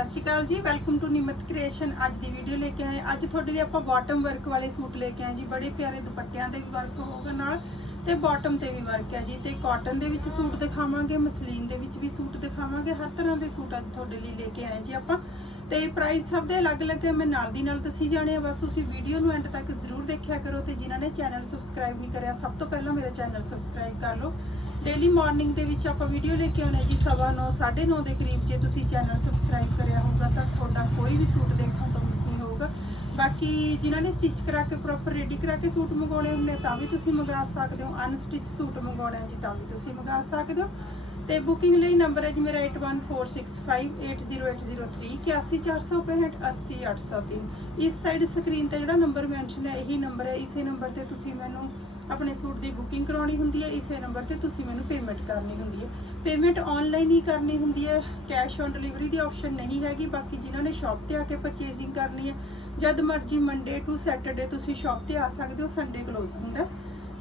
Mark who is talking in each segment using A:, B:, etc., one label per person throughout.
A: ਸਤਿ ਸ਼੍ਰੀ ਅਕਾਲ ਜੀ welcome to Nimrat creation ਅੱਜ ਦੀ ਵੀਡੀਓ ਲੈ ਕੇ ਆਏ ਅੱਜ ਤੁਹਾਡੇ ਲਈ ਆਪਾਂ ਬਾਟਮ ਵਰਕ ਵਾਲੇ ਸੂਟ ਲੈ ਕੇ ਆਏ ਜੀ। ਬੜੇ ਪਿਆਰੇ ਦੁਪੱਟਿਆਂ ਤੇ ਵੀ ਵਰਕ ਹੋਊਗਾ ਨਾਲ ਤੇ ਬਾਟਮ ਤੇ ਵੀ ਵਰਕ ਹੈ ਜੀ। ਤੇ ਕਾਟਨ ਦੇ ਵਿੱਚ ਸੂਟ ਦਿਖਾਵਾਂਗੇ, ਮਸਲੀਨ ਦੇ ਵਿੱਚ ਵੀ ਸੂਟ ਦਿਖਾਵਾਂਗੇ। ਹਰ ਤਰ੍ਹਾਂ ਦੇ ਸੂਟ ਅੱਜ ਤੁਹਾਡੇ ਲਈ ਲੈ ਕੇ ਆਏ ਜੀ ਆਪਾਂ। ਤੇ ਪ੍ਰਾਈਸ ਸਭ ਦੇ ਅਲੱਗ-ਅਲੱਗ ਹੈ, ਮੈਂ ਨਾਲ ਦੀ ਨਾਲ ਦੱਸੀ ਜਾਣੇ ਆ, ਬਸ ਤੁਸੀਂ ਵੀਡੀਓ ਨੂੰ ਐਂਡ ਤੱਕ ਜ਼ਰੂਰ ਦੇਖਿਆ ਕਰੋ ਤੇ ਜਿਨ੍ਹਾਂ ਨੇ ਚੈਨਲ ਸਬਸਕ੍ਰਾਈਬ ਨਹੀਂ ਕਰਿਆ, ਸਭ ਤੋਂ ਪਹਿਲਾਂ ਮੇਰਾ ਚੈਨਲ ਸਬਸਕ੍ਰਾਈਬ ਕਰ ਲਓ। ਡੇਲੀ ਮਾਰਨਿੰਗ ਦੇ ਵਿੱਚ ਆਪਾਂ ਵੀਡੀਓ ਲੈ ਕੇ ਆਉਂਦੇ ਜੀ 9:30 9:30 ਦੇ ਕਰੀਬ ਜੇ ਤੁਸੀਂ ਚੈਨਲ ਸਬਸਕ੍ਰਾਈਬ ਕਰਿਆ ਹੋਊਗਾ ਤਾਂ ਤੁਹਾਡਾ ਕੋਈ ਵੀ ਸੂਟ ਦੇਖਣ ਤੋਂ ਮਿਸ ਨਹੀਂ ਹੋਊਗਾ। ਬਾਕੀ ਜਿਨ੍ਹਾਂ ਨੇ ਸਟਿਚ ਕਰਾ ਕੇ ਪ੍ਰੋਪਰ ਰੈਡੀ ਕਰਾ ਕੇ ਸੂਟ ਮੰਗਾਉਣੇ ਹੁੰਦੇ ਤਾਂ ਵੀ ਤੁਸੀਂ ਮੰਗਾ ਸਕਦੇ ਹੋ। ਅਨਸਟਿਚ ਸੂਟ ਮੰਗਾਉਣਾ ਜੀ, ਤਾਂ ਵੀ ਤੁਸੀਂ ਮੰਗਾ ਸਕਦੇ ਹੋ। ਤੇ ਬੁਕਿੰਗ ਲਈ ਨੰਬਰ ਹੈ ਜੀ ਮੇਰਾ 8146580803 81465 80803 ਇਸ ਸਾਈਡ ਸਕਰੀਨ ਤੇ ਜਿਹੜਾ ਨੰਬਰ ਮੈਂਸ਼ਨ ਹੈ, ਇਹੀ ਨੰਬਰ ਹੈ। ਇਸੇ ਨੰਬਰ ਤੇ ਤੁਸੀਂ ਮੈਨੂੰ ਆਪਣੇ ਸੂਟ ਦੀ ਬੁਕਿੰਗ ਕਰਾਉਣੀ ਹੁੰਦੀ ਹੈ। ਇਸੇ ਨੰਬਰ ਤੇ ਤੁਸੀਂ ਮੈਨੂੰ ਪੇਮੈਂਟ ਕਰਨੀ ਹੁੰਦੀ ਹੈ। ਪੇਮੈਂਟ ਆਨਲਾਈਨ ਹੀ ਕਰਨੀ ਹੁੰਦੀ ਹੈ। ਕੈਸ਼ ਔਨ ਡਿਲੀਵਰੀ ਦੀ ਆਪਸ਼ਨ ਨਹੀਂ ਹੈਗੀ। ਬਾਕੀ ਜਿਨ੍ਹਾਂ ਨੇ ਸ਼ਾਪ ਤੇ ਆ ਕੇ ਪਰਚੇਜ਼ਿੰਗ ਕਰਨੀ ਹੈ, ਜਦ ਮਰਜ਼ੀ ਮੰਡੇ ਟੂ ਸੈਟਰਡੇ ਤੁਸੀਂ ਸ਼ਾਪ ਤੇ ਆ ਸਕਦੇ ਹੋ। ਸੰਡੇ ਕਲੋਜ਼ ਹੁੰਦਾ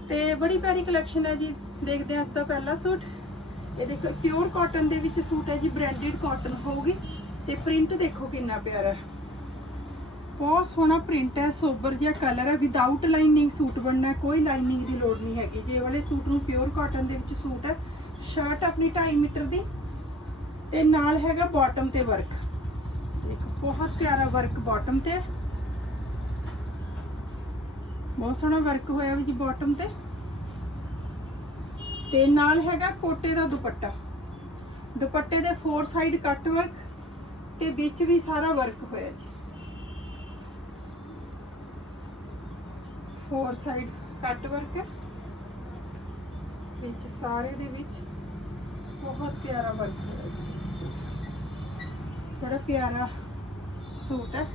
A: ਤੇ ਬੜੀ ਪਿਆਰੀ ਕਲੈਕਸ਼ਨ ਹੈ ਜੀ। ਦੇਖਦੇ ਹਾਂ ਅੱਜ ਦਾ ਪਹਿਲਾ ਸੂਟ। ਇਹ ਦੇਖੋ ਪਿਓਰ ਕਾਟਨ ਦੇ ਵਿੱਚ ਸੂਟ ਹੈ ਜੀ ਬ੍ਰਾਂਡਡ ਕਾਟਨ ਹੋਊਗੀ। ਤੇ ਪ੍ਰਿੰਟ ਦੇਖੋ ਕਿੰਨਾ ਪਿਆਰਾ ਬਹੁਤ ਸੋਹਣਾ ਪ੍ਰਿੰਟ ਹੈ, ਸੋਬਰ ਜਿਹਾ ਕਲਰ ਹੈ। ਵਿਦਆਊਟ ਲਾਈਨਿੰਗ ਸੂਟ ਬਣਨਾ, ਕੋਈ ਲਾਈਨਿੰਗ ਦੀ ਲੋੜ ਨਹੀਂ ਹੈਗੀ। ਜੇ ਵਾਲੇ ਸੂਟ ਨੂੰ ਪਿਓਰ ਕਾਟਨ ਦੇ ਵਿੱਚ ਸੂਟ ਹੈ ਸ਼ਰਟ ਆਪਣੀ 2.5 ਮੀਟਰ ਦੀ ਤੇ ਨਾਲ ਹੈਗਾ ਬਾਟਮ ਤੇ ਵਰਕ ਦੇਖੋ ਬਹੁਤ ਪਿਆਰਾ ਵਰਕ ਬਾਟਮ ਤੇ। ਬਹੁਤ ਸੋਹਣਾ ਵਰਕ ਹੋਇਆ ਵੀ ਜੀ ਬਾਟਮ ਤੇ। ਤੇ ਨਾਲ ਹੈਗਾ ਕੋਟੇ ਦਾ ਦੁਪੱਟਾ। ਦੁਪੱਟੇ ਦੇ ਫੋਰ ਸਾਈਡ ਕੱਟ ਵਰਕ ਤੇ ਵਿੱਚ ਵੀ ਸਾਰਾ ਵਰਕ ਹੋਇਆ ਜੀ। ਫੋਰ ਸਾਈਡ ਕੱਟ ਵਰਕ ਹੈ। ਵਿੱਚ ਸਾਰੇ ਦੇ ਵਿੱਚ ਬਹੁਤ ਪਿਆਰਾ ਵਰਕ ਹੋਇਆ ਜੀ। ਬੜਾ ਪਿਆਰਾ ਸੂਟ ਹੈ।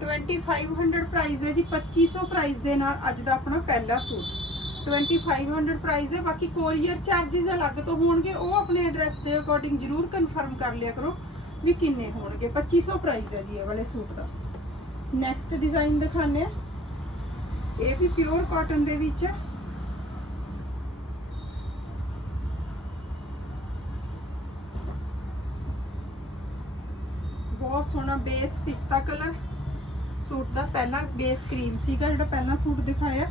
A: 2500 ਪ੍ਰਾਈਸ ਹੈ ਜੀ। 2500 ਪ੍ਰਾਈਸ ਦੇ ਨਾਲ ਅੱਜ ਦਾ ਆਪਣਾ ਪਹਿਲਾ ਸੂਟ। 2500 ਪ੍ਰਾਈਸ ਹੈ ਬਾਕੀ ਕੋਰੀਅਰ ਚਾਰजेस ਅਲੱਗ ਤੋਂ ਹੋਣਗੇ ਉਹ ਆਪਣੇ ਐਡਰੈਸ ਦੇ ਅਕੋਰਡਿੰਗ ਜਰੂਰ ਕਨਫਰਮ ਕਰ ਲਿਆ ਕਰੋ ਵੀ ਕਿੰਨੇ ਹੋਣਗੇ 2500 ਪ੍ਰਾਈਸ ਹੈ ਜੀ ਇਹ ਵਾਲੇ ਸੂਟ ਦਾ ਨੈਕਸਟ ਡਿਜ਼ਾਈਨ ਦਿਖਾਣੇ ਆ ਇਹ ਵੀ ਪਿਓਰ ਕਾਟਨ ਦੇ ਵਿੱਚ ਹੈ ਬਹੁਤ ਸੋਹਣਾ ਬੇਸ ਪਿਸਤਾ ਕਲਰ ਸੂਟ ਦਾ ਪਹਿਲਾ ਬੇਸ ਕਰੀਮ ਸੀਗਾ ਜਿਹੜਾ ਪਹਿਲਾ ਸੂਟ ਦਿਖਾਇਆ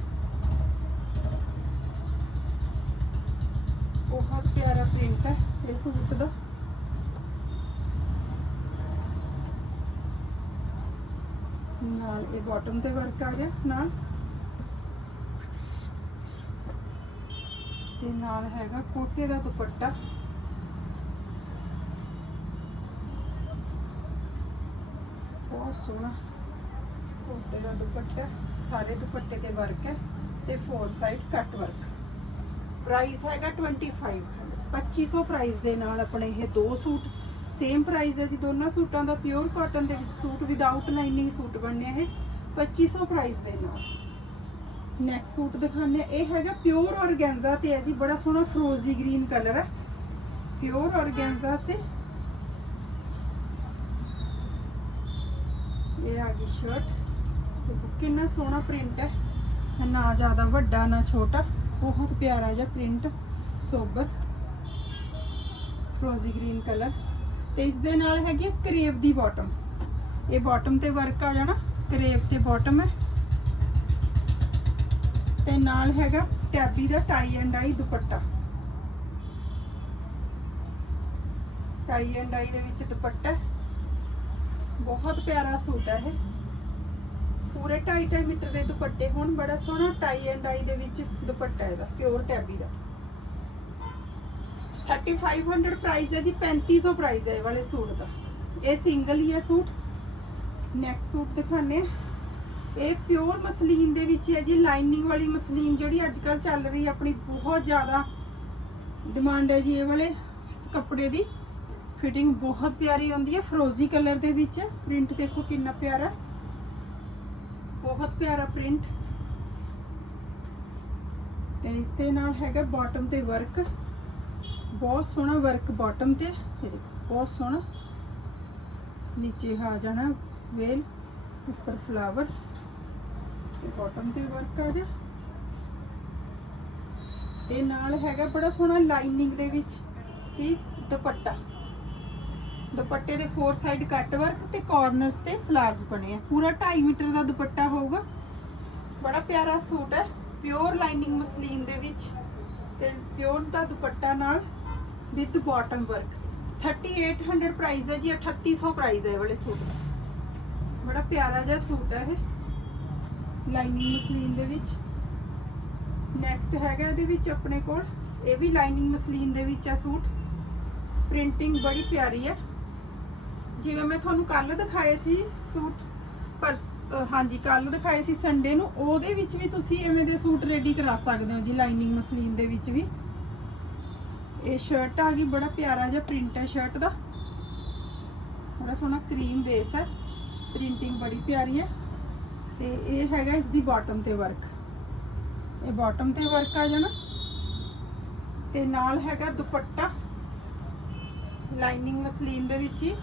A: ਬਹੁਤ ਪਿਆਰਾ ਪ੍ਰਿੰਟ ਹੈ ਇਹ ਸੂਟ ਦਾ। ਨਾਲ ਇਹ ਬਾਟਮ ਤੇ ਵਰਕ ਆ ਗਿਆ, ਨਾਲ। ਤੇ ਨਾਲ ਹੈਗਾ ਕੋਟੇ ਦਾ ਦੁਪੱਟਾ। ਬਹੁਤ ਸੋਹਣਾ ਕੋਟੇ ਦਾ ਦੁਪੱਟਾ, ਸਾਰੇ ਦੁਪੱਟੇ ਤੇ ਵਰਕ ਹੈ ਤੇ four side cut work price ਹੈਗਾ 25 2500 ਪ੍ਰਾਈਸ ਦੇ ਨਾਲ ਆਪਣੇ ਇਹ ਦੋ ਸੂਟ। ਸੇਮ ਪ੍ਰਾਈਸ ਹੈ ਜੀ, ਦੋਨਾਂ ਸੂਟਾਂ ਦਾ ਪਿਓਰ ਕਾਟਨ ਦੇ ਵਿੱਚ ਸੂਟ ਵਿਦਆਊਟ ਲਾਈਨਿੰਗ ਸੂਟ ਬਣਨੇ ਇਹ। 2500 ਪ੍ਰਾਈਸ ਦੇ ਨਾਲ। ਨੈਕਸਟ ਸੂਟ ਦਿਖਾਉਂਦੇ ਹਾਂ। ਇਹ ਹੈਗਾ ਪਿਓਰ ਔਰਗੈਂਜ਼ਾ ਤੇ ਹੈ ਜੀ, ਬੜਾ ਸੋਹਣਾ ਫਰੋਜ਼ੀ ਗ੍ਰੀਨ ਕਲਰ ਹੈ। ਪਿਓਰ ਔਰਗੈਂਜ਼ਾ ਤੇ। ਇਹ ਆ ਗਈ ਸ਼ਰਟ ਦੇਖੋ ਕਿੰਨਾ ਸੋਹਣਾ ਪ੍ਰਿੰਟ ਹੈ। ਨਾ ਜ਼ਿਆਦਾ ਵੱਡਾ, ਨਾ ਛੋਟਾ। ਬਹੁਤ ਪਿਆਰਾ ਜਿਹਾ ਪ੍ਰਿੰਟ ਸੋਬਰ। ਫਰੋਜ਼ੀ ਗ੍ਰੀਨ ਕਲਰ ਤੇ ਇਸ ਦੇ ਨਾਲ ਹੈਗੀ ਕਰੇਵ ਦੀ ਬਾਟਮ ਇਹ ਬਾਟਮ ਤੇ ਵਰਕ ਆ ਜਾਣਾ, ਕਰੇਵ ਤੇ ਬਾਟਮ ਹੈ। ਤੇ ਨਾਲ ਹੈਗਾ ਟੈਬੀ ਦਾ ਟਾਈ and I dupatta. Tie and dye ਦੇ ਵਿੱਚ ਦੁਪੱਟਾ ਬਹੁਤ ਪਿਆਰਾ ਸੂਟ ਹੈ ਇਹ। ਪੂਰੇ 2.5 ਮੀਟਰ ਦੇ ਦੁਪੱਟੇ ਹੋਣ, ਬੜਾ ਸੋਹਣਾ ਟਾਈ ਐਂਡ ਆਈ ਦੇ ਵਿੱਚ ਦੁਪੱਟਾ ਇਹਦਾ ਪਿਓਰ ਟੈਬੀ ਦਾ। 3500 ਪ੍ਰਾਈਸ ਹੈ ਜੀ 3500 ਪ੍ਰਾਈਸ ਹੈ ਇਹ ਵਾਲੇ ਸੂਟ ਦਾ। ਇਹ ਸਿੰਗਲ ਹੀ ਹੈ ਸੂਟ। ਨੈਕ ਸੂਟ ਦਿਖਾਣੇ ਇਹ ਪਿਓਰ ਮਸਲੀਨ ਦੇ ਵਿੱਚ ਹੈ ਜੀ ਲਾਈਨਿੰਗ ਵਾਲੀ ਮਸਲੀਨ ਜਿਹੜੀ ਅੱਜ ਕੱਲ ਚੱਲ ਰਹੀ ਆਪਣੀ ਬਹੁਤ ਜ਼ਿਆਦਾ ਡਿਮਾਂਡ ਹੈ ਜੀ ਇਹ ਵਾਲੇ ਕੱਪੜੇ ਦੀ। ਫਿਟਿੰਗ ਬਹੁਤ ਪਿਆਰੀ ਆਉਂਦੀ ਹੈ ਫਰੋਜ਼ੀ ਕਲਰ ਦੇ ਵਿੱਚ। ਪ੍ਰਿੰਟ ਦੇਖੋ ਕਿੰਨਾ ਪਿਆਰਾ। ਬਹੁਤ ਪਿਆਰਾ ਪ੍ਰਿੰਟ ਤੇ ਇਸ ਦੇ ਨਾਲ ਹੈਗਾ ਬਾਟਮ ਤੇ ਵਰਕ ਬਹੁਤ ਸੋਹਣਾ ਵਰਕ ਬਾਟਮ ਤੇ, ਇਹ ਦੇਖੋ, ਬਹੁਤ ਸੋਹਣਾ। ਨੀਚੇ ਆ ਜਾਣਾ ਵੇਲ, ਉੱਪਰ ਫਲਾਵਰ ਤੇ ਬਾਟਮ ਤੇ ਵਰਕ ਆ ਗਿਆ। ਤੇ ਨਾਲ ਹੈਗਾ ਬੜਾ ਸੋਹਣਾ ਲਾਈਨਿੰਗ ਦੇ ਵਿੱਚ, ਇਹ ਦੁਪੱਟਾ। ਦੁਪੱਟੇ ਦੇ ਫੋਰ ਸਾਈਡ ਕੱਟ ਵਰਕ ਤੇ ਕਾਰਨਰਸ ਤੇ ਫਲਾਰਸ ਬਣੇ ਆ। ਪੂਰਾ 2.5 ਮੀਟਰ ਦਾ ਦੁਪੱਟਾ ਹੋਊਗਾ। ਬੜਾ ਪਿਆਰਾ ਸੂਟ ਹੈ ਪਿਓਰ ਲਾਈਨਿੰਗ ਮਸਲੀਨ ਦੇ ਵਿੱਚ। ਤੇ ਪਿਓਰ ਦਾ ਦੁਪੱਟਾ ਨਾਲ ਵਿਦ ਬਾਟਮ ਵਰਕ 3800 ਪ੍ਰਾਈਸ ਹੈ ਜੀ 3800 ਪ੍ਰਾਈਸ ਹੈ ਇਹ ਵਾਲੇ ਸੂਟ ਦਾ। ਬੜਾ ਪਿਆਰਾ ਜਿਹਾ ਸੂਟ ਹੈ ਇਹ। ਲਾਈਨਿੰਗ ਮਸਲੀਨ ਦੇ ਵਿੱਚ। ਨੈਕਸਟ ਹੈਗਾ ਇਹਦੇ ਵਿੱਚ ਆਪਣੇ ਕੋਲ। ਇਹ ਵੀ ਲਾਈਨਿੰਗ ਮਸਲੀਨ ਦੇ ਵਿੱਚ ਹੈ ਸੂਟ। ਪ੍ਰਿੰਟਿੰਗ ਬੜੀ ਪਿਆਰੀ ਹੈ। ਜਿਵੇਂ ਮੈਂ ਤੁਹਾਨੂੰ ਕੱਲ ਦਿਖਾਏ ਸੀ ਸੂਟ, ਪਰ ਹਾਂਜੀ ਕੱਲ ਦਿਖਾਏ ਸੀ ਸੰਡੇ ਨੂੰ, ਉਹਦੇ ਵਿੱਚ ਵੀ ਤੁਸੀਂ ਐਵੇਂ ਦੇ ਸੂਟ ਰੈਡੀ ਕਰਾ ਸਕਦੇ ਹੋ ਜੀ ਲਾਈਨਿੰਗ ਮਸਲੀਨ ਦੇ ਵਿੱਚ ਵੀ। ਇਹ ਸ਼ਰਟ ਆ ਗਈ, ਬੜਾ ਪਿਆਰਾ ਜਿਹਾ ਪ੍ਰਿੰਟ ਹੈ ਸ਼ਰਟ ਦਾ। ਬੜਾ ਸੋਹਣਾ ਕਰੀਮ ਬੇਸ ਹੈ ਪ੍ਰਿੰਟਿੰਗ ਬੜੀ ਪਿਆਰੀ ਹੈ। ਤੇ ਇਹ ਹੈਗਾ ਇਸ ਦੀ ਬਾਟਮ ਤੇ ਵਰਕ ਇਹ ਬਾਟਮ ਤੇ ਵਰਕ ਆ ਜਾਣਾ। ਤੇ ਨਾਲ ਹੈਗਾ ਦੁਪੱਟਾ ਲਾਈਨਿੰਗ ਮਸਲੀਨ ਦੇ ਵਿੱਚ ਹੀ।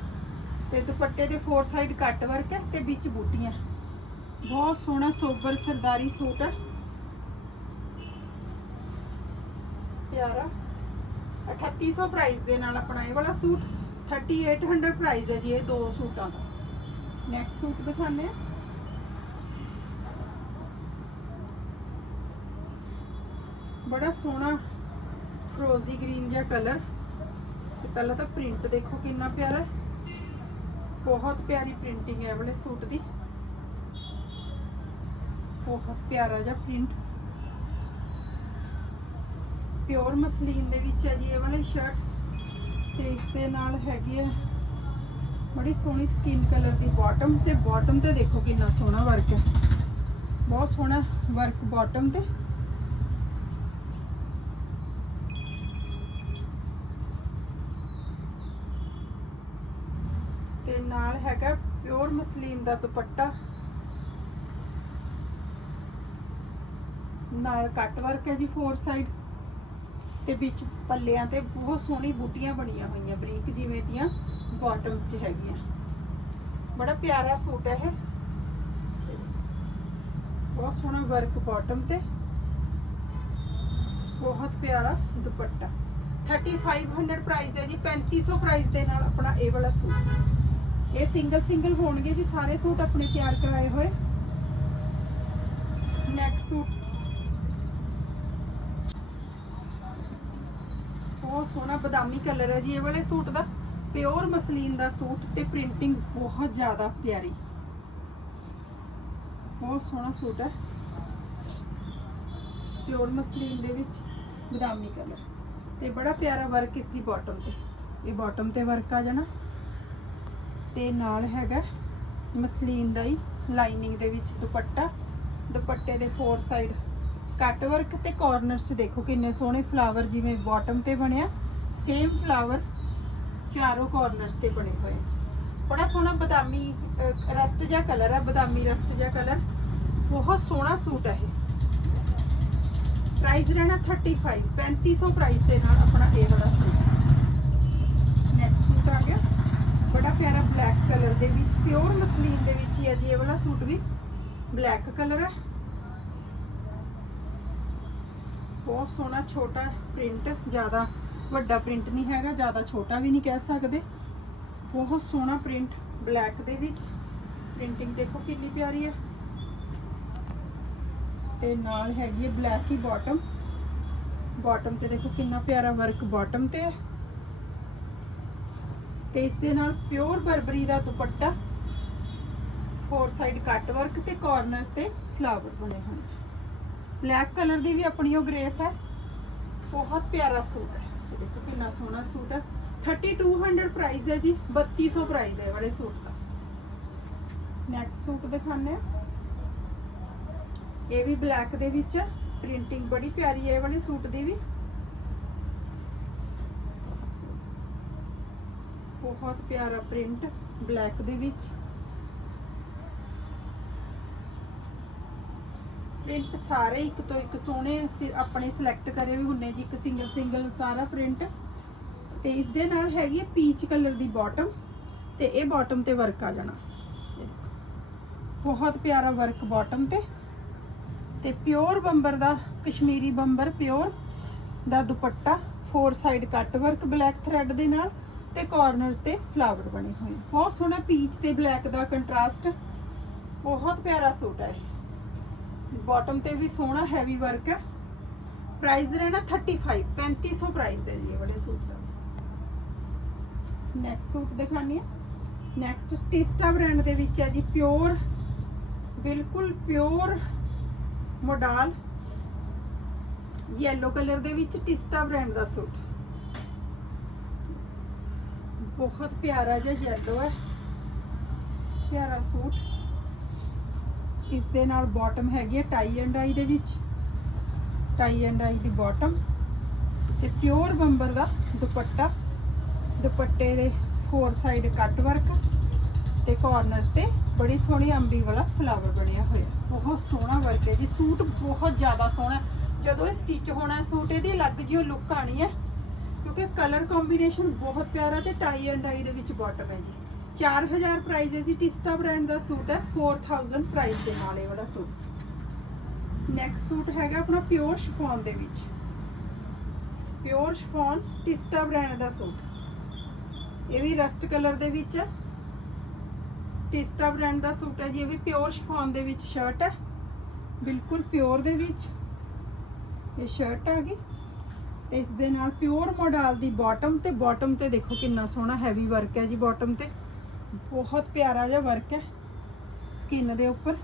A: ਤੇ ਦੁਪੱਟੇ ਦੇ ਫੋਰ ਸਾਈਡ ਕੱਟ ਵਰਕ ਹੈ ਤੇ ਵਿੱਚ ਬੂਟੀਆਂ। ਬਹੁਤ ਸੋਹਣਾ ਸੋਬਰ ਸਰਦਾਰੀ ਸੂਟ ਹੈ। ਪਿਆਰਾ। 3800 ਪ੍ਰਾਈਸ ਦੇ ਨਾਲ ਆਪਣਾ ਇਹ ਵਾਲਾ ਸੂਟ 3800 ਪ੍ਰਾਈਸ ਹੈ ਜੀ ਇਹ ਦੋ ਸੂਟਾਂ ਦਾ। ਨੈਕਸਟ ਸੂਟ ਦਿਖਾਣੇ ਆ ਬੜਾ ਸੋਹਣਾ ਫਰੋਜ਼ੀ ਗ੍ਰੀਨ ਜਿਹਾ ਕਲਰ ਤੇ ਪਹਿਲਾਂ ਤਾਂ ਪ੍ਰਿੰਟ ਦੇਖੋ ਕਿੰਨਾ ਪਿਆਰਾ ਬਹੁਤ ਪਿਆਰੀ ਪ੍ਰਿੰਟਿੰਗ ਹੈ ਵਾਲੇ ਸੂਟ ਦੀ। ਬਹੁਤ ਪਿਆਰਾ ਜਿਹਾ ਪ੍ਰਿੰਟ ਪਿਓਰ ਮਸਲੀਨ ਦੇ ਵਿੱਚ ਹੈ ਜੀ, ਇਹ ਵਾਲੀ ਸ਼ਰਟ ਤੇ ਇਸ ਦੇ ਨਾਲ ਹੈਗੀ ਹੈ ਬੜੀ ਸੋਹਣੀ ਸਕਿਨ ਕਲਰ ਦੀ ਬਾਟਮ ਤੇ ਬਾਟਮ ਤੇ ਦੇਖੋ ਕਿੰਨਾ ਸੋਹਣਾ ਵਰਕ ਹੈ। ਬਹੁਤ ਸੋਹਣਾ ਵਰਕ ਬਾਟਮ ਤੇ। ਤੇ ਨਾਲ ਹੈਗਾ ਪਿਓਰ ਮਸਲੀਨ ਦਾ ਦੁਪੱਟਾ। ਨਾਲ ਕੱਟ ਵਰਕ ਹੈ ਜੀ ਫੋਰ ਸਾਈਡ ਤੇ ਵਿੱਚ ਪੱਲਿਆਂ ਤੇ ਬਹੁਤ ਸੋਹਣੀ ਬੂਟੀਆਂ ਬਣੀਆਂ ਹੋਈਆਂ ਬਰੀਕ ਜਿਵੇਂ ਦੀਆਂ ਬਾਟਮ 'ਚ ਹੈਗੀਆਂ। ਬੜਾ ਪਿਆਰਾ ਸੂਟ ਹੈ ਇਹ। ਬਹੁਤ ਸੋਹਣਾ ਵਰਕ ਬਾਟਮ ਤੇ। ਬਹੁਤ ਪਿਆਰਾ ਦੁਪੱਟਾ। 3500 ਪ੍ਰਾਈਸ ਹੈ ਜੀ 3500 ਪ੍ਰਾਈਸ ਦੇ ਨਾਲ ਆਪਣਾ ਇਹ ਵਾਲਾ ਸੂਟ। ਇਹ ਸਿੰਗਲ ਸਿੰਗਲ ਹੋਣਗੇ ਜੀ, ਸਾਰੇ ਸੂਟ ਆਪਣੇ ਤਿਆਰ ਕਰਾਏ ਹੋਏ। ਨੈਕਸਟ ਸੂਟ ਬਹੁਤ ਸੋਹਣਾ ਬਦਾਮੀ ਕਲਰ ਹੈ ਜੀ, ਇਹ ਵਾਲੇ ਸੂਟ ਦਾ। ਪਿਓਰ ਮਸਲੀਨ ਦਾ ਸੂਟ ਤੇ ਪ੍ਰਿੰਟਿੰਗ ਬਹੁਤ ਜ਼ਿਆਦਾ ਪਿਆਰੀ। ਬਹੁਤ ਸੋਹਣਾ ਸੂਟ ਹੈ। ਪਿਓਰ ਮਸਲੀਨ ਦੇ ਵਿੱਚ ਬਦਾਮੀ ਕਲਰ। ਤੇ ਬੜਾ ਪਿਆਰਾ ਵਰਕ ਇਸ ਦੀ ਬਾਟਮ ਤੇ। ਇਹ ਬਾਟਮ ਤੇ ਵਰਕ ਆ ਜਾਣਾ। ਤੇ ਨਾਲ ਹੈਗਾ ਮਸਲੀਨ ਦਾ ਹੀ ਲਾਈਨਿੰਗ ਦੇ ਵਿੱਚ ਦੁਪੱਟਾ। ਦੁਪੱਟੇ ਦੇ ਫੋਰ ਸਾਈਡ ਕੱਟ ਵਰਕ ਤੇ ਕਾਰਨਰਸ 'ਚ ਦੇਖੋ ਕਿੰਨੇ ਸੋਹਣੇ ਫਲਾਵਰ ਜਿਵੇਂ ਬਾਟਮ ਤੇ ਬਣਿਆ ਸੇਮ ਫਲਾਵਰ ਚਾਰੋਂ ਕਾਰਨਰਸ ਤੇ ਬਣੇ ਹੋਏ ਬੜਾ ਸੋਹਣਾ ਬਦਾਮੀ ਰਸਟ ਜਿਹਾ ਕਲਰ ਹੈ ਬਦਾਮੀ ਰਸਟ ਜਿਹਾ ਕਲਰ ਬਹੁਤ ਸੋਹਣਾ ਸੂਟ ਹੈ ਇਹ। ਪ੍ਰਾਈਸ ਰਹਿਣਾ 35 3500 ਪ੍ਰਾਈਸ ਦੇ ਨਾਲ ਆਪਣਾ ਇਹ ਵਾਲਾ ਸੂਟ। ਨੈਕਸਟ ਸੂਟ ਆ ਗਿਆ। ਬੜਾ ਪਿਆਰਾ ਬਲੈਕ ਕਲਰ ਦੇ ਵਿੱਚ ਪਿਓਰ ਮਸਲੀਨ ਦੇ ਵਿੱਚ ਹੀ ਹੈ ਜੀ, ਇਹ ਵਾਲਾ ਸੂਟ ਵੀ। ਬਲੈਕ ਕਲਰ ਹੈ ਬਹੁਤ ਸੋਹਣਾ ਛੋਟਾ ਪ੍ਰਿੰਟ ਜ਼ਿਆਦਾ ਵੱਡਾ ਪ੍ਰਿੰਟ ਨਹੀਂ ਹੈਗਾ, ਜ਼ਿਆਦਾ ਛੋਟਾ ਵੀ ਨਹੀਂ ਕਹਿ ਸਕਦੇ। ਬਹੁਤ ਸੋਹਣਾ ਪ੍ਰਿੰਟ ਬਲੈਕ ਦੇ ਵਿੱਚ। ਪ੍ਰਿੰਟਿੰਗ ਦੇਖੋ ਕਿੰਨੀ ਪਿਆਰੀ ਹੈ। ਤੇ ਨਾਲ ਹੈਗੀ ਹੈ ਬਲੈਕ ਹੀ ਬਾਟਮ ਬਾਟਮ ਤੇ ਦੇਖੋ ਕਿੰਨਾ ਪਿਆਰਾ ਵਰਕ ਬਾਟਮ ਤੇ ਹੈ। ਤੇ ਇਸ ਦੇ ਨਾਲ ਪਿਓਰ ਬਰਬਰੀ ਦਾ ਦੁਪੱਟਾ। ਫੋਰ ਸਾਈਡ ਕੱਟ ਵਰਕ ਤੇ ਕਾਰਨਰਸ ਤੇ ਫਲਾਵਰ ਬਣੇ ਹੋਏ। ਬਲੈਕ ਕਲਰ ਦੀ ਵੀ ਆਪਣੀ ਉਹ ਗ੍ਰੇਸ ਹੈ। ਬਹੁਤ ਪਿਆਰਾ ਸੂਟ ਹੈ। ਇਹ ਦੇਖੋ ਕਿੰਨਾ ਸੋਹਣਾ ਸੂਟ ਹੈ। 3200 ਪ੍ਰਾਈਸ ਹੈ ਜੀ। 3200 ਪ੍ਰਾਈਸ ਹੈ ਇਹ ਸੂਟ ਦਾ। ਨੈਕਸਟ ਸੂਟ ਦਿਖਾਣੇ ਇਹ ਵੀ ਬਲੈਕ ਦੇ ਵਿੱਚ ਪ੍ਰਿੰਟਿੰਗ ਬੜੀ ਪਿਆਰੀ ਹੈ ਇਹ ਵਾਲੇ ਸੂਟ ਦੀ ਵੀ। ਬਹੁਤ ਪਿਆਰਾ ਪ੍ਰਿੰਟ ਬਲੈਕ ਦੇ ਵਿੱਚ। ਪ੍ਰਿੰਟ ਸਾਰੇ ਇੱਕ ਤੋਂ ਇੱਕ ਸੋਹਣੇ ਸਿ- ਆਪਣੇ ਸਿਲੈਕਟ ਕਰੇ ਵੀ ਹੁੰਨੇ ਜੀ, ਇੱਕ ਸਿੰਗਲ ਸਿੰਗਲ ਸਾਰਾ ਪ੍ਰਿੰਟ ਤੇ ਇਸ ਦੇ ਨਾਲ ਹੈਗੀ ਹੈ ਪੀਚ ਕਲਰ ਦੀ ਬਾਟਮ ਤੇ ਇਹ ਬਾਟਮ ਤੇ ਵਰਕ ਆ ਜਾਣਾ। ਬਹੁਤ ਪਿਆਰਾ ਵਰਕ ਬਾਟਮ ਤੇ। ਤੇ ਪਿਓਰ ਬੰਬਰ ਦਾ, ਕਸ਼ਮੀਰੀ ਬੰਬਰ ਪਿਓਰ ਦਾ ਦੁਪੱਟਾ four side cut work black thread ਦੇ ਨਾਲ ਤੇ ਕਾਰਨਰਸ ਤੇ ਫਲਾਵਰ ਬਣੇ ਹੋਏ ਬਹੁਤ ਸੋਹਣਾ ਪੀਚ ਤੇ ਬਲੈਕ ਦਾ ਕੰਟਰਾਸਟ ਬਹੁਤ ਪਿਆਰਾ ਸੂਟ ਹੈ ਬਾਟਮ ਤੇ ਵੀ ਸੋਹਣਾ ਹੈਵੀ ਵਰਕ ਹੈ ਪ੍ਰਾਈਸ ਰਹਿਣਾ 35 3500 ਪ੍ਰਾਈਸ ਹੈ ਜੀ ਇਹ ਵਾਲੇ ਸੂਟ ਦਾ ਨੈਕਸਟ ਸੂਟ ਦਿਖਾਣੀ ਹੈ ਨੈਕਸਟ ਟਿਸਟਾ ਬ੍ਰਾਂਡ ਦੇ ਵਿੱਚ ਹੈ ਜੀ ਪਿਓਰ ਬਿਲਕੁਲ ਪਿਓਰ ਮੋਡਲ ਯੈਲੋ ਕਲਰ ਦੇ ਵਿੱਚ ਟਿਸਟਾ ਬ੍ਰਾਂਡ ਦਾ ਸੂਟ ਬਹੁਤ ਪਿਆਰਾ ਜਿਹਾ ਯੈਲੋ ਹੈ ਪਿਆਰਾ ਸੂਟ ਇਸ ਦੇ ਨਾਲ ਬਾਟਮ ਹੈਗੀ ਹੈ ਟਾਈ ਐਂਡ ਆਈ ਦੇ ਵਿੱਚ। ਟਾਈ ਐਂਡ ਆਈ ਦੀ ਬਾਟਮ ਤੇ ਪਿਓਰ ਬੰਬਰ ਦਾ ਦੁਪੱਟਾ। ਦੁਪੱਟੇ ਦੇ ਫੋਰ ਸਾਈਡ ਕੱਟ ਵਰਕ ਤੇ ਕਾਰਨਰਸ ਤੇ ਬੜੀ ਸੋਹਣੀ ਅੰਬੀ ਵਾਲਾ ਫਲਾਵਰ ਬਣਿਆ ਹੋਇਆ। ਬਹੁਤ ਸੋਹਣਾ ਵਰਕ ਹੈ ਜੀ। ਸੂਟ ਬਹੁਤ ਜ਼ਿਆਦਾ ਸੋਹਣਾ ਜਦੋਂ ਇਹ ਸਟਿਚ ਹੋਣਾ ਸੂਟ ਇਹਦੀ ਅਲੱਗ ਜਿਹੀ ਲੁੱਕ ਆਣੀ ਹੈ। ਕਿਉਂਕਿ ਕਲਰ ਕੰਬੀਨੇਸ਼ਨ ਬਹੁਤ ਪਿਆਰਾ ਤੇ ਟਾਈ ਐਂਡ ਆਈ ਦੇ ਵਿੱਚ ਬਾਟਮ ਹੈ ਜੀ। 4000 ਪ੍ਰਾਈਸ ਹੈ ਜੀ। ਟਿਸਟਾ ਬ੍ਰਾਂਡ ਦਾ ਸੂਟ ਹੈ। 4000 ਪ੍ਰਾਈਸ ਦੇ ਨਾਲ ਇਹ ਵਾਲਾ ਸੂਟ। ਨੈਕਸਟ ਸੂਟ ਹੈਗਾ ਆਪਣਾ ਪਿਓਰ ਸ਼ਿਫੋਨ ਦੇ ਵਿੱਚ। ਪਿਓਰ ਸ਼ਿਫੋਨ ਟਿਸਟਾ ਬ੍ਰਾਂਡ ਦਾ ਸੂਟ। ਇਹ ਵੀ ਰਸਟ ਕਲਰ ਦੇ ਵਿੱਚ ਹੈ। ਟਿਸਟਾ ਬ੍ਰਾਂਡ ਦਾ ਸੂਟ ਹੈ ਜੀ। ਇਹ ਵੀ ਪਿਓਰ ਸ਼ਿਫੋਨ ਦੇ ਵਿੱਚ ਸ਼ਰਟ ਹੈ। ਬਿਲਕੁਲ ਪਿਓਰ ਦੇ ਵਿੱਚ। ਇਹ ਸ਼ਰਟ ਆ ਗਈ। ਤੇ ਇਸ ਦੇ ਨਾਲ ਪਿਓਰ ਮੋਡਲ ਦੀ ਬਾਟਮ ਤੇ ਬਾਟਮ ਤੇ ਦੇਖੋ ਕਿੰਨਾ ਸੋਹਣਾ ਹੈਵੀ ਵਰਕ ਹੈ ਜੀ ਬਾਟਮ ਤੇ। ਬਹੁਤ ਪਿਆਰਾ ਜਿਹਾ ਵਰਕ ਹੈ ਸਕਿਨ ਦੇ ਉੱਪਰ।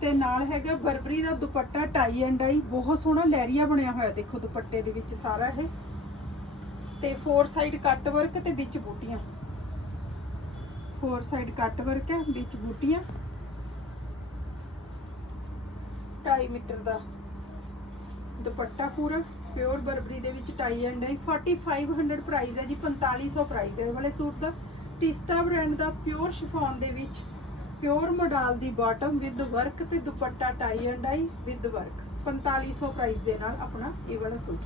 A: ਤੇ ਨਾਲ ਹੈਗਾ ਬਰਬਰੀ ਦਾ ਦੁਪੱਟਾ ਟਾਈ ਐਂਡ ਆਈ ਬਹੁਤ ਸੋਹਣਾ ਲਹਿਰੀਆ ਬਣਿਆ ਹੋਇਆ, ਦੇਖੋ ਦੁਪੱਟੇ ਦੇ ਵਿੱਚ ਸਾਰਾ ਇਹ। ਤੇ ਫੋਰ ਸਾਈਡ ਕੱਟ ਵਰਕ ਤੇ ਵਿੱਚ ਬੂਟੀਆਂ। ਫੋਰ ਸਾਈਡ ਕੱਟ ਵਰਕ ਹੈ, ਵਿੱਚ ਬੂਟੀਆਂ। 2.5 ਮੀਟਰ ਦਾ ਦੁਪੱਟਾ ਪੂਰਾ ਪਿਓਰ ਬਰਬਰੀ ਦੇ ਵਿੱਚ ਟਾਈ ਐਂਡ ਆਈ 4500 ਪ੍ਰਾਈਸ ਹੈ ਜੀ 4500 ਪ੍ਰਾਈਸ ਹੈ ਇਹ ਵਾਲੇ ਸੂਟ ਦਾ। ਟਿਸਟਾ ਬ੍ਰਾਂਡ ਦਾ ਪਿਓਰ ਸ਼ਿਫੋਨ ਦੇ ਵਿੱਚ ਪਿਓਰ ਮੋਡਲ ਦੀ ਬਾਟਮ ਵਿਦ ਵਰਕ ਤੇ ਦੁਪੱਟਾ tie and dye with work. 4500 price ਦੇ ਨਾਲ ਆਪਣਾ ਇਹ ਵਾਲਾ ਸੂਟ।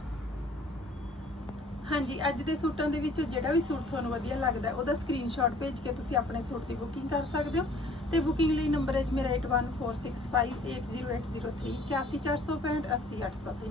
A: ਹਾਂਜੀ, ਅੱਜ ਦੇ ਸੂਟਾਂ ਦੇ ਵਿੱਚ ਜਿਹੜਾ ਵੀ ਸੂਟ ਤੁਹਾਨੂੰ ਵਧੀਆ ਲੱਗਦਾ ਉਹਦਾ ਸਕਰੀਨਸ਼ਾਟ ਭੇਜ ਕੇ ਤੁਸੀਂ ਆਪਣੇ ਸੂਟ ਦੀ ਬੁਕਿੰਗ ਕਰ ਸਕਦੇ ਹੋ। ਤੇ ਬੁਕਿੰਗ ਲਈ ਨੰਬਰ ਹੈ ਜੀ ਮੇਰਾ 8146580803 81465 80803